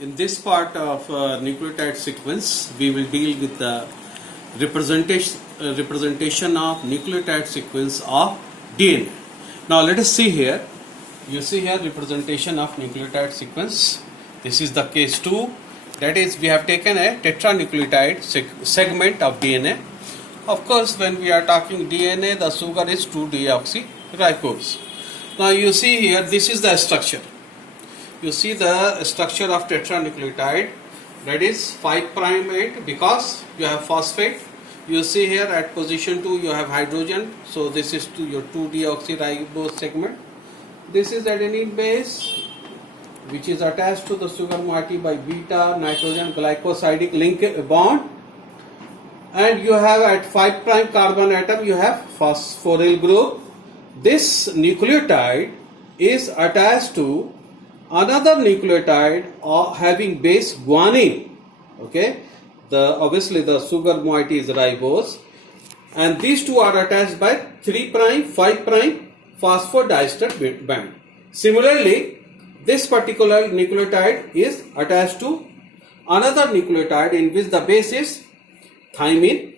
In this part of nucleotide sequence, we will deal with the representation of nucleotide sequence of DNA. Now let us see here. You see here representation of nucleotide sequence. This is the case 2. That is, we have taken a tetranucleotide segment of DNA. Of course, when we are talking DNA, the sugar is 2-deoxyribose. Now you see here, this is the structure. You see the structure of tetranucleotide, that is 5' 8 because you have phosphate. You see here at position 2 you have hydrogen, so this is your 2-deoxyribose segment. This is adenine base which is attached to the sugar moiety by beta nitrogen glycosidic link bond, and you have at 5' carbon atom you have phosphoryl group. This nucleotide is attached to another nucleotide having base guanine. Okay, obviously the sugar moiety is ribose, and these two are attached by 3', 5' phosphodiester band. Similarly, this particular nucleotide is attached to another nucleotide in which the base is thymine.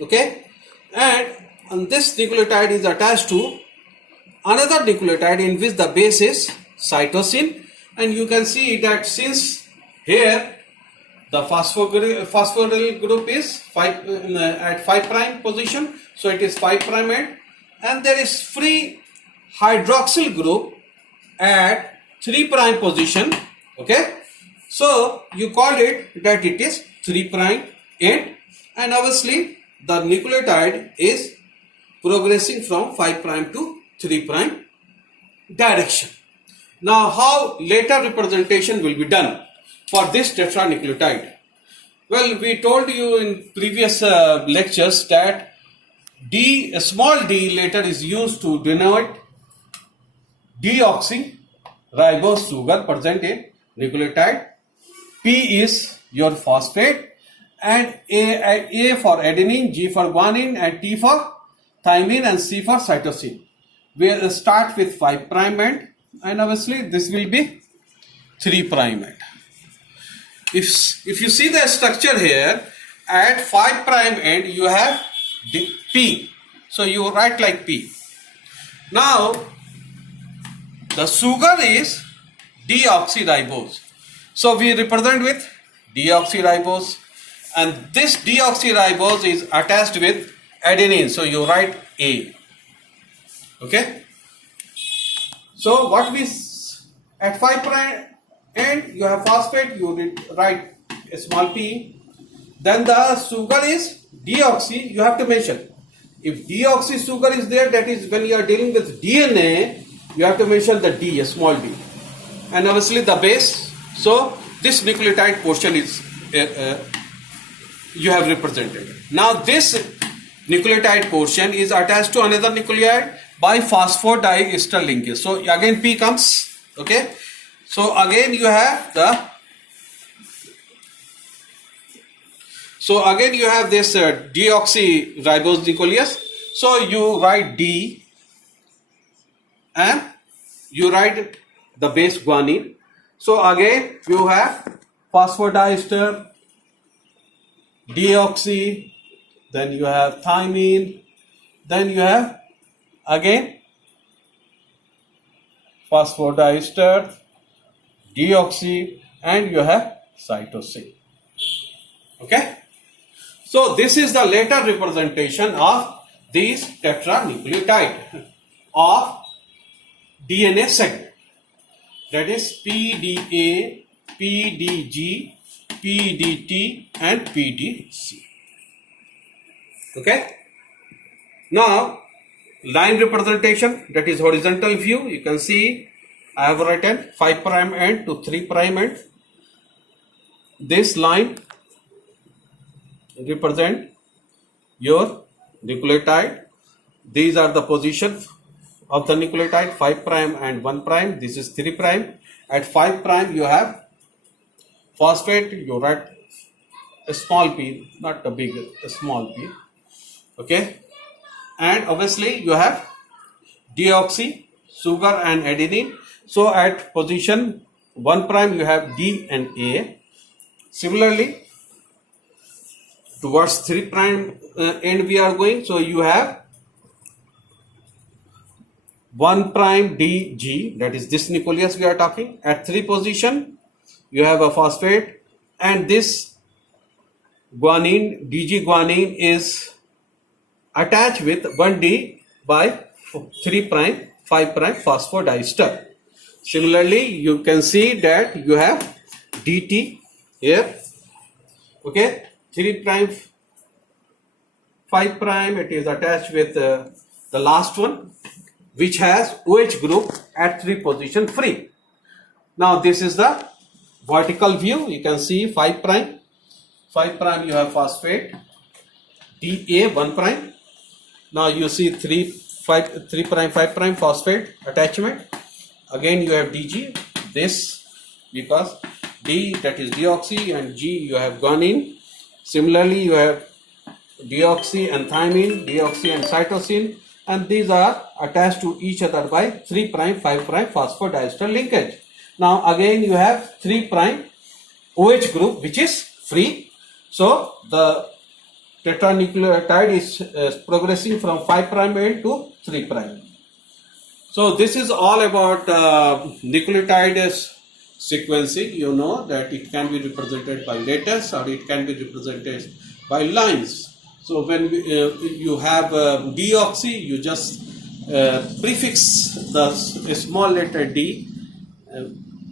Okay, and this nucleotide is attached to another nucleotide in which the base is cytosine, and you can see that since here the phosphoryl group is at 5' position, so it is 5' end, and there is free hydroxyl group at 3' position. Okay, so you call it that it is 3' end, and obviously the nucleotide is progressing from 5' to 3' direction. Now, how later representation will be done for this tetranucleotide? Well, we told you in previous lectures that small d later is used to denote deoxyribose sugar present in nucleotide. P is your phosphate, and A for adenine, G for guanine, and T for thymine, and C for cytosine. We start with 5' end, and obviously this will be 3' end. If you see the structure here, at 5' end you have P, so you write like P. Now the sugar is deoxyribose, so we represent with deoxyribose, and this deoxyribose is attached with adenine, so you write A. Okay, so what we at 5' end you have phosphate, you write a small p. Then the sugar is deoxy, you have to mention. If deoxy sugar is there, that is when you are dealing with DNA, you have to mention the D, a small d, and obviously the base. So this nucleotide portion is you have represented. Now this nucleotide portion is attached to another nucleotide by phosphodiester linkage. So again P comes. Okay, so again you have this deoxyribose nucleus. So you write D, and you write the base guanine. So again you have phosphodiester, deoxy, then you have thymine, then you have again phosphodiester, deoxy, and you have cytosine. Okay, so this is the later representation of these tetranucleotide of DNA segment, that is PDA, PDG, PDT, and PDC. Okay, now line representation, that is horizontal view. You can see I have written 5' end to 3' end. This line represent your nucleotide. These are the positions of the nucleotide, 5' and 1'. This is 3'. At 5' you have phosphate, you write a small p, not a big, a small p. Okay, and obviously you have deoxy, sugar, and adenine. So at position 1 prime you have D and A. Similarly, towards 3 prime end we are going, so you have 1 prime DG, that is this nucleus we are talking. At 3 position, you have a phosphate, and this guanine, DG guanine, is attached with 1D by 3 prime 5 prime phosphodiester. Similarly, you can see that you have DT here. Okay, 3 prime 5 prime, it is attached with the last one, which has OH group at 3 position free. Now this is the vertical view. You can see 5 prime you have phosphate, DA 1 prime. Now you see 3 prime 5 prime phosphate attachment. Again you have DG, this, because D, that is deoxy, and G you have guanine. Similarly you have deoxy and thymine, deoxy and cytosine, and these are attached to each other by 3 prime 5 prime phosphodiester linkage. Now again you have 3 prime OH group which is free. So the tetranucleotide is progressing from 5 prime end to 3 prime. So this is all about nucleotide sequencing. You know that it can be represented by letters or it can be represented by lines. So when you have deoxy, you just prefix the small letter D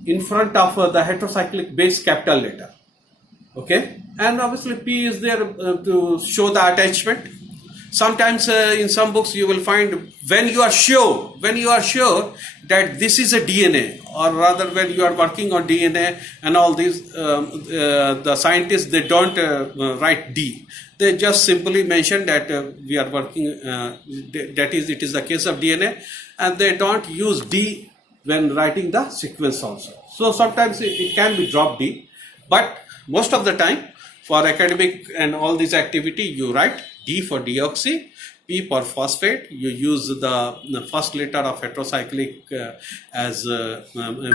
in front of the heterocyclic base capital letter. Okay, and obviously P is there to show the attachment. Sometimes in some books you will find when you are sure that this is a DNA, or rather when you are working on DNA and all these, the scientists, they don't write D. They just simply mention that we are working, that is, it is the case of DNA, and they don't use D when writing the sequence also. So sometimes it can be dropped D, but most of the time for academic and all this activity you write D for deoxy, P for phosphate. You use the first letter of heterocyclic as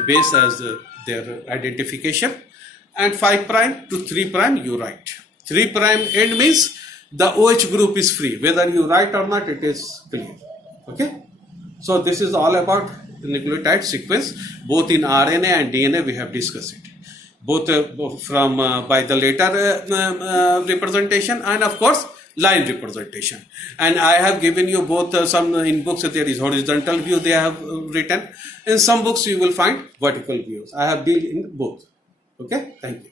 base as their identification, and 5 prime to 3 prime you write. 3 prime end means the OH group is free. Whether you write or not, it is clear. Okay. So this is all about nucleotide sequence. Both in RNA and DNA we have discussed it. Both from by the letter representation and of course line representation. And I have given you both some in books there is horizontal view they have written. In some books you will find vertical views. I have dealt in both. Okay. Thank you.